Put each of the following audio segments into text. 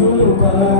Guru Baba.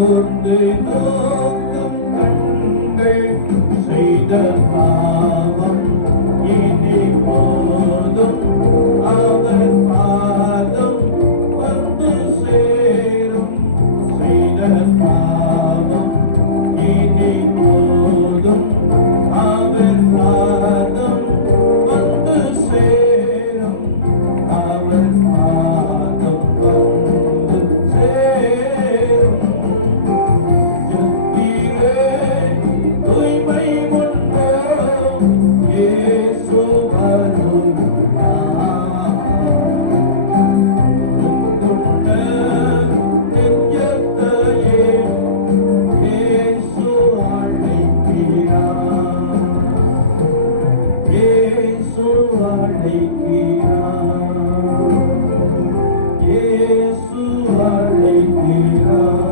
Monday, love the Monday, say the அழைக்கிறார். இயேசு அழைக்கிறார்.